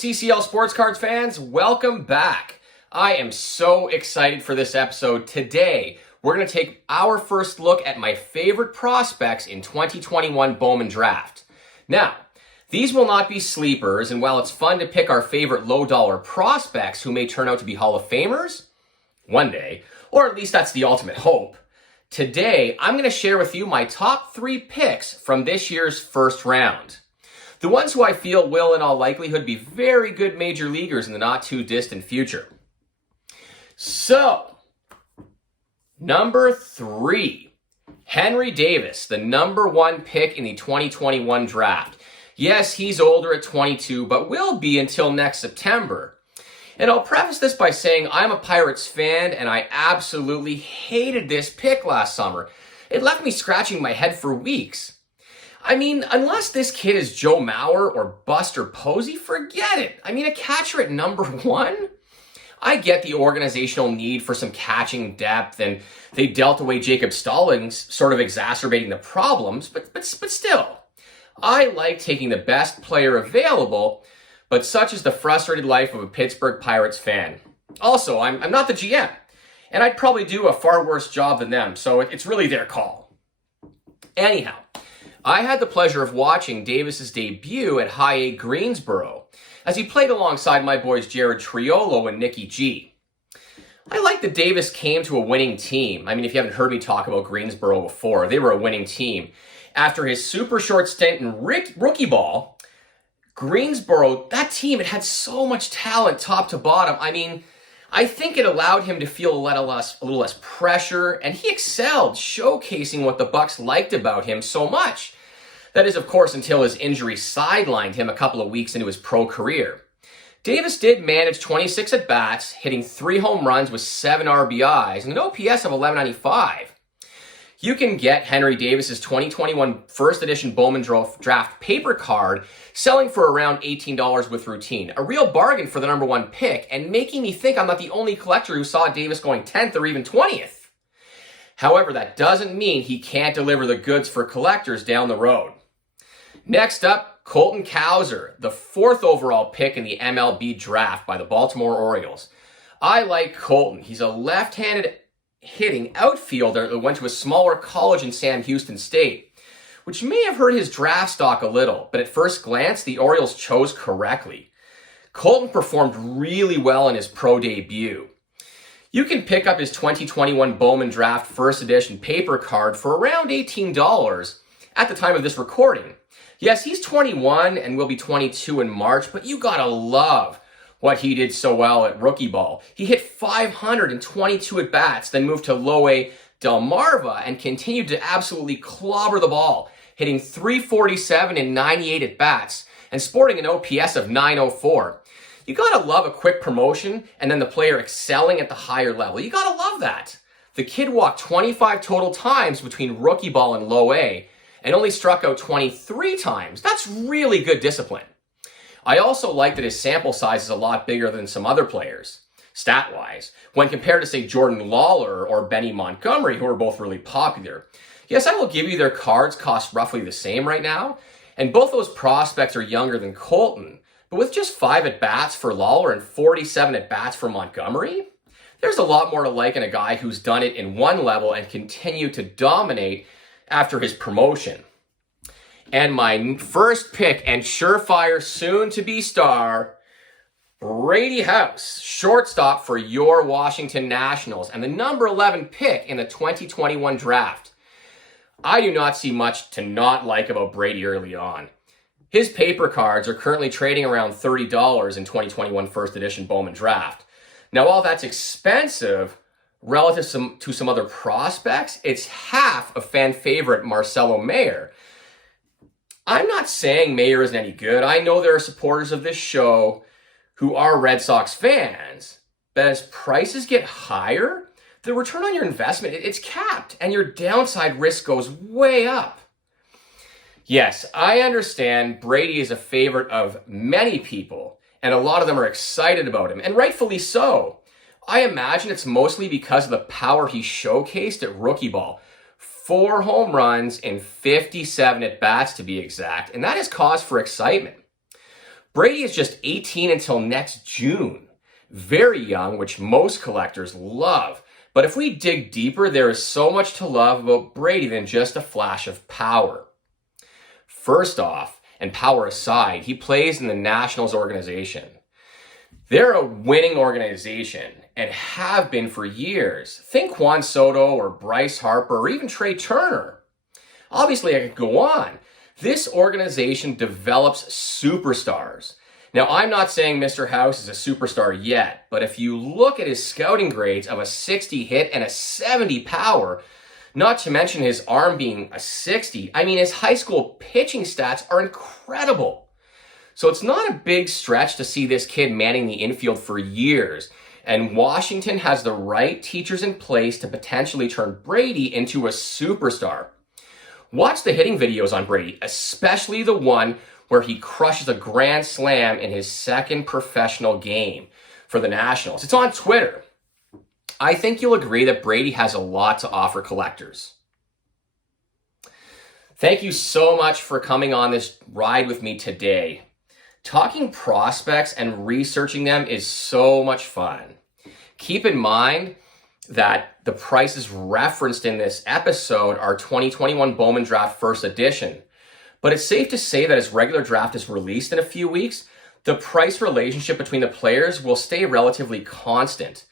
CCL Sports Cards fans, welcome back. I am so excited for this episode. Today, we're going to take our first look at my favorite prospects in 2021 Bowman Draft. Now, these will not be sleepers, and while it's fun to pick our favorite low-dollar prospects who may turn out to be Hall of Famers one day, or at least that's the ultimate hope, today I'm going to share with you my top 3 picks from this year's first round. The ones who I feel will, in all likelihood, be very good major leaguers in the not-too-distant future. So, number 3, Henry Davis, the number 1 pick in the 2021 draft. Yes, he's older at 22, but will be until next September. And I'll preface this by saying I'm a Pirates fan, and I absolutely hated this pick last summer. It left me scratching my head for weeks. I mean, unless this kid is Joe Mauer or Buster Posey, forget it. I mean, a catcher at number 1? I get the organizational need for some catching depth, and they dealt away Jacob Stallings, sort of exacerbating the problems, but still. I like taking the best player available, but such is the frustrated life of a Pittsburgh Pirates fan. Also, I'm not the GM, and I'd probably do a far worse job than them, so it's really their call. Anyhow, I had the pleasure of watching Davis's debut at High A Greensboro as he played alongside my boys Jared Triolo and Nicky G. I like that Davis came to a winning team. I mean, if you haven't heard me talk about Greensboro before, they were a winning team. After his super short stint in rookie ball, Greensboro, that team, it had so much talent top to bottom. I mean, I think it allowed him to feel a little less pressure, and he excelled, showcasing what the Bucs liked about him so much. That is, of course, until his injury sidelined him a couple of weeks into his pro career. Davis did manage 26 at-bats, hitting 3 home runs with 7 RBIs, and an OPS of 1195. You can get Henry Davis's 2021 first edition Bowman Draft paper card selling for around $18 with routine. A real bargain for the number 1 pick, and making me think I'm not the only collector who saw Davis going 10th or even 20th. However, that doesn't mean he can't deliver the goods for collectors down the road. Next up, Colton Couser, the 4th overall pick in the MLB draft by the Baltimore Orioles. I like Colton. He's a left-handed hitting outfielder that went to a smaller college in Sam Houston State, which may have hurt his draft stock a little, but at first glance, the Orioles chose correctly. Colton performed really well in his pro debut. You can pick up his 2021 Bowman Draft first edition paper card for around $18 at the time of this recording. Yes, he's 21 and will be 22 in March, but you gotta love what he did so well at rookie ball. He hit 522 at-bats, then moved to Low A Delmarva and continued to absolutely clobber the ball, hitting 347 in 98 at-bats and sporting an OPS of 904. You gotta love a quick promotion and then the player excelling at the higher level. You gotta love that. The kid walked 25 total times between rookie ball and Low A and only struck out 23 times. That's really good discipline. I also like that his sample size is a lot bigger than some other players, stat-wise, when compared to, say, Jordan Lawler or Benny Montgomery, who are both really popular. Yes, I will give you their cards cost roughly the same right now, and both those prospects are younger than Colton, but with just 5 at-bats for Lawler and 47 at-bats for Montgomery, there's a lot more to like in a guy who's done it in one level and continued to dominate after his promotion. And my first pick and surefire soon-to-be star, Brady House, shortstop for your Washington Nationals, and the number 11 pick in the 2021 draft. I do not see much to not like about Brady early on. His paper cards are currently trading around $30 in 2021 first edition Bowman Draft. Now, while that's expensive relative to some other prospects, it's half of fan favorite Marcelo Mayer. I'm not saying Mayer isn't any good. I know there are supporters of this show who are Red Sox fans. But as prices get higher, the return on your investment, it's capped, and your downside risk goes way up. Yes, I understand Brady is a favorite of many people, and a lot of them are excited about him, and rightfully so. I imagine it's mostly because of the power he showcased at rookie ball. 4 home runs in 57 at-bats to be exact, and that is cause for excitement. Brady is just 18 until next June. Very young, which most collectors love. But if we dig deeper, there is so much to love about Brady than just a flash of power. First off, and power aside, he plays in the Nationals organization. They're a winning organization and have been for years. Think Juan Soto or Bryce Harper or even Trey Turner. Obviously, I could go on. This organization develops superstars. Now, I'm not saying Mr. House is a superstar yet, but if you look at his scouting grades of a 60 hit and a 70 power, not to mention his arm being a 60, I mean, his high school pitching stats are incredible. So it's not a big stretch to see this kid manning the infield for years. And Washington has the right teachers in place to potentially turn Brady into a superstar. Watch the hitting videos on Brady, especially the one where he crushes a grand slam in his second professional game for the Nationals. It's on Twitter. I think you'll agree that Brady has a lot to offer collectors. Thank you so much for coming on this ride with me today. Talking prospects and researching them is so much fun. Keep in mind that the prices referenced in this episode are 2021 Bowman Draft First Edition. But it's safe to say that as regular draft is released in a few weeks, the price relationship between the players will stay relatively constant,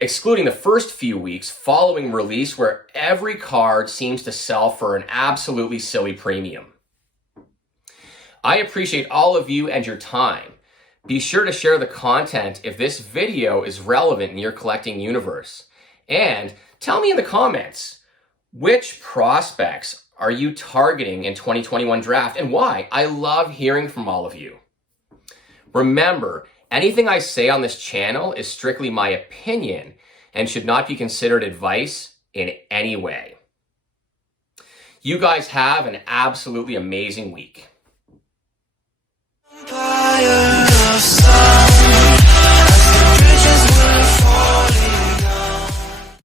excluding the first few weeks following release where every card seems to sell for an absolutely silly premium. I appreciate all of you and your time. Be sure to share the content if this video is relevant in your collecting universe. And tell me in the comments, which prospects are you targeting in 2021 draft and why? I love hearing from all of you. Remember, anything I say on this channel is strictly my opinion and should not be considered advice in any way. You guys have an absolutely amazing week.